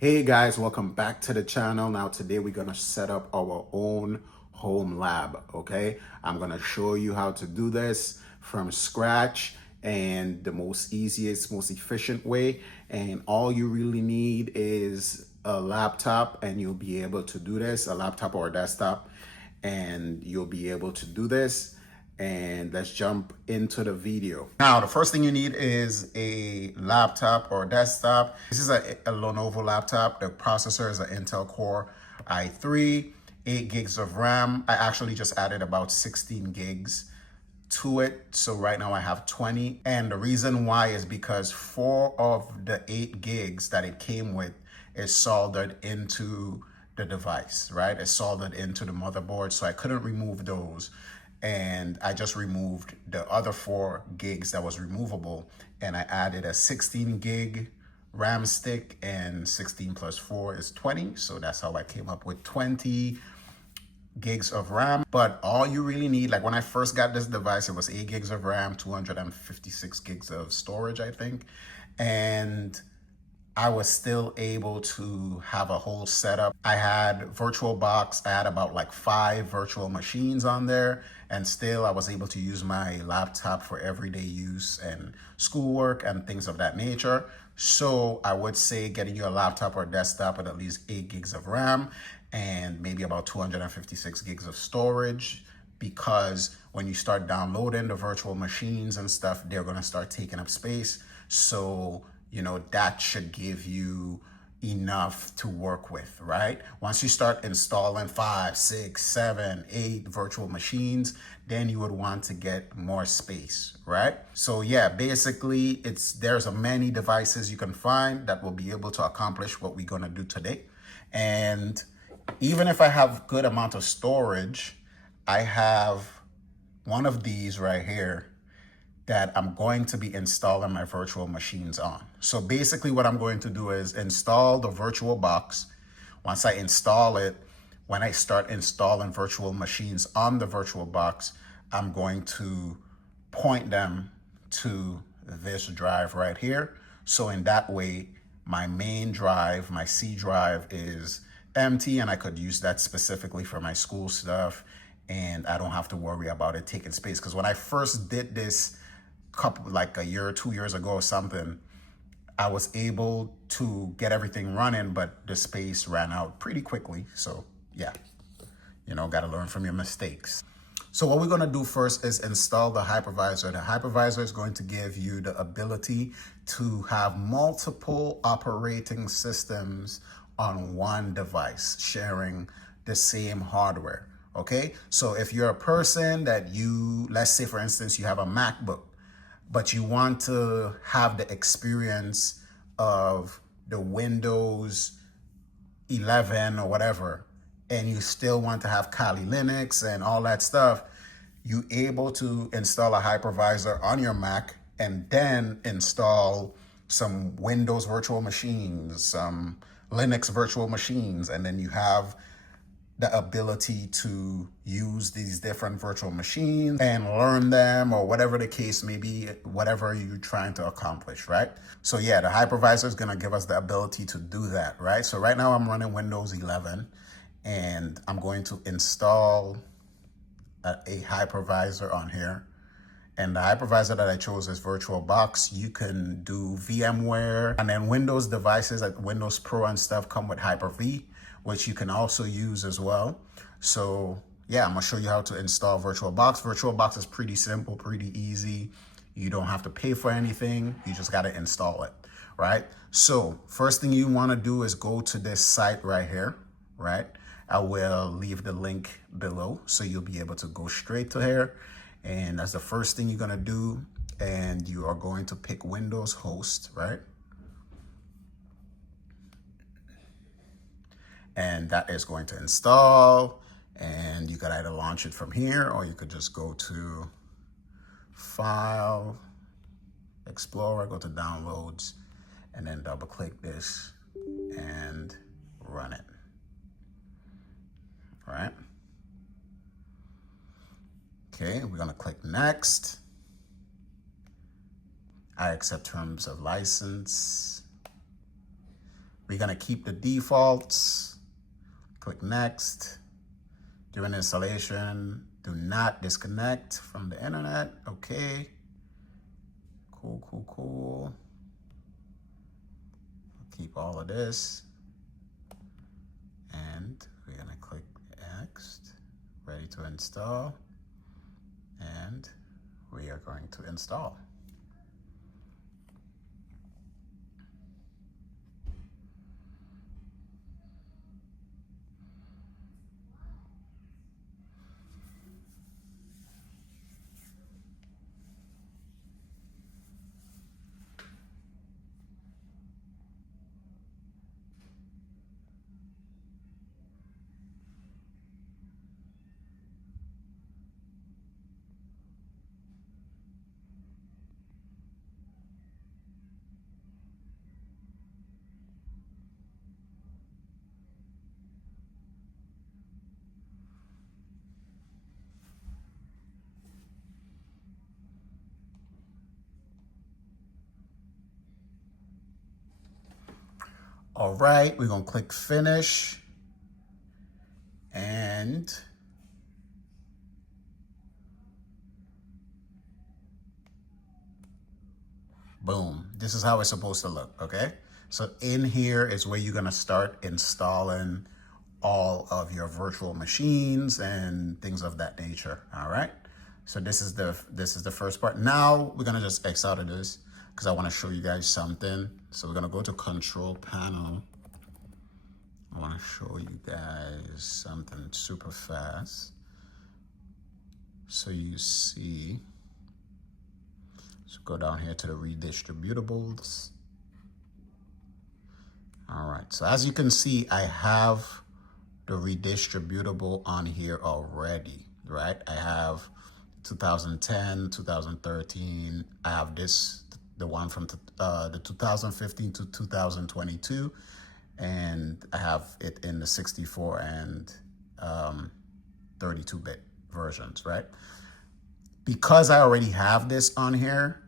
Hey guys, welcome back to the channel. Now today we're gonna set up our own home lab, okay? I'm gonna show you how to do this from scratch and the most easiest, most efficient way. And all you really need is a laptop and you'll be able to do this, a laptop or a desktop, and you'll be able to do this. And let's jump into the video. Now, the first thing you need is a laptop or a desktop. This is a Lenovo laptop. The processor is an Intel Core i3, 8 gigs of RAM. I actually just added about 16 gigs to it. So right now I have 20. And the reason why is because 4 of the 8 gigs that it came with is soldered into the device, right? It's soldered into the motherboard. So I couldn't remove those. And I just removed the other 4 gigs that was removable, and I added a 16 gig RAM stick, and 16 plus 4 is 20. So that's how I came up with 20 gigs of RAM. But all you really need, like when I first got this device, it was 8 gigs of RAM, 256 gigs of storage, I think. And I was still able to have a whole setup. I had VirtualBox. I had about like 5 virtual machines on there, and still I was able to use my laptop for everyday use and schoolwork and things of that nature. So I would say getting you a laptop or desktop with at least 8 gigs of RAM and maybe about 256 gigs of storage, because when you start downloading the virtual machines and stuff, they're going to start taking up space. So that should give you enough to work with, right? Once you start installing 5, 6, 7, 8 virtual machines, then you would want to get more space, right? So yeah, basically there's many devices you can find that will be able to accomplish what we're gonna do today. And even if I have good amount of storage, I have one of these right here that I'm going to be installing my virtual machines on. So basically what I'm going to do is install the VirtualBox. Once I install it, when I start installing virtual machines on the VirtualBox, I'm going to point them to this drive right here. So in that way, my main drive, my C drive, is empty, and I could use that specifically for my school stuff, and I don't have to worry about it taking space. Because when I first did this like a year or 2 years ago or something, I was able to get everything running, but the space ran out pretty quickly. So yeah, got to learn from your mistakes. So what we're going to do first is install the hypervisor. The hypervisor is going to give you the ability to have multiple operating systems on one device, sharing the same hardware. Okay, so if you're a person that let's say for instance, you have a MacBook, but you want to have the experience of the Windows 11 or whatever, and you still want to have Kali Linux and all that stuff, you're able to install a hypervisor on your Mac and then install some Windows virtual machines, some Linux virtual machines, and then you have the ability to use these different virtual machines and learn them, or whatever the case may be, whatever you're trying to accomplish, right? So yeah, the hypervisor is gonna give us the ability to do that, right? So right now I'm running Windows 11, and I'm going to install a hypervisor on here. And the hypervisor that I chose is VirtualBox. You can do VMware, and then Windows devices like Windows Pro and stuff come with Hyper-V, which you can also use as well. So yeah, I'm gonna show you how to install VirtualBox. VirtualBox is pretty simple, pretty easy. You don't have to pay for anything. You just gotta install it, right? So first thing you wanna do is go to this site right here, right? I will leave the link below, so you'll be able to go straight to here. And that's the first thing you're gonna do. And you are going to pick Windows host, right? And that is going to install, and you could either launch it from here, or you could just go to File, Explorer, go to Downloads, and then double click this and run it, all right? Okay, we're gonna click Next. I accept terms of license. We're gonna keep the defaults. Click next. During installation, do not disconnect from the internet. Okay. Cool. Keep all of this. And we're gonna click next. Ready to install. And we are going to install. All right, we're gonna click finish, and boom, this is how it's supposed to look, okay? So in here is where you're gonna start installing all of your virtual machines and things of that nature, all right? So this is the first part. Now we're gonna just X out of this because I wanna show you guys something. So we're gonna go to control panel. I wanna show you guys something super fast. So you see, so go down here to the redistributables. All right, so as you can see, I have the redistributable on here already, right? I have 2010, 2013. I have this, the one from the 2015 to 2022, and I have it in the 64 and 32-bit versions, right? Because I already have this on here,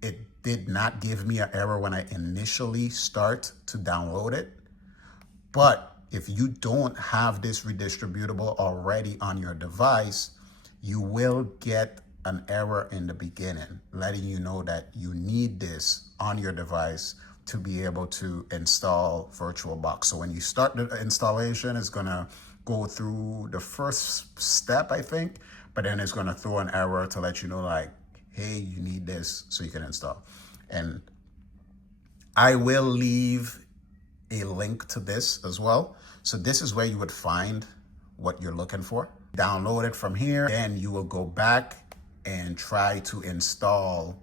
it did not give me an error when I initially start to download it. But if you don't have this redistributable already on your device, you will get an error in the beginning, letting you know that you need this on your device to be able to install VirtualBox. So when you start the installation, it's gonna go through the first step, I think, but then it's gonna throw an error to let you know like, hey, you need this so you can install. And I will leave a link to this as well. So this is where you would find what you're looking for. Download it from here, and you will go back and try to install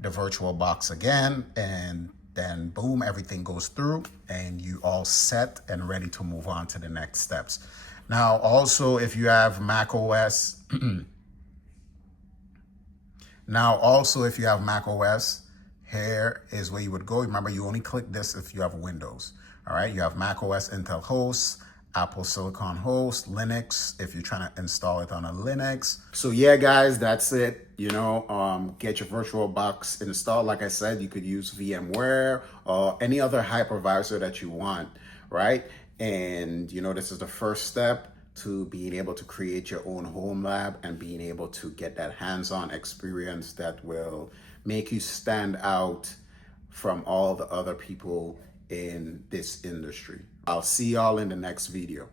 the VirtualBox again, and then boom, everything goes through and you all set and ready to move on to the next steps. Now, also, if you have Mac OS, here is where you would go. Remember, you only click this if you have Windows. All right, you have Mac OS Intel host, Apple Silicon host, Linux, if you're trying to install it on a Linux. So yeah, guys, that's it. You know, get your VirtualBox installed. Like I said, you could use VMware or any other hypervisor that you want, right? And you know, this is the first step to being able to create your own home lab and being able to get that hands-on experience that will make you stand out from all the other people in this industry. I'll see y'all in the next video.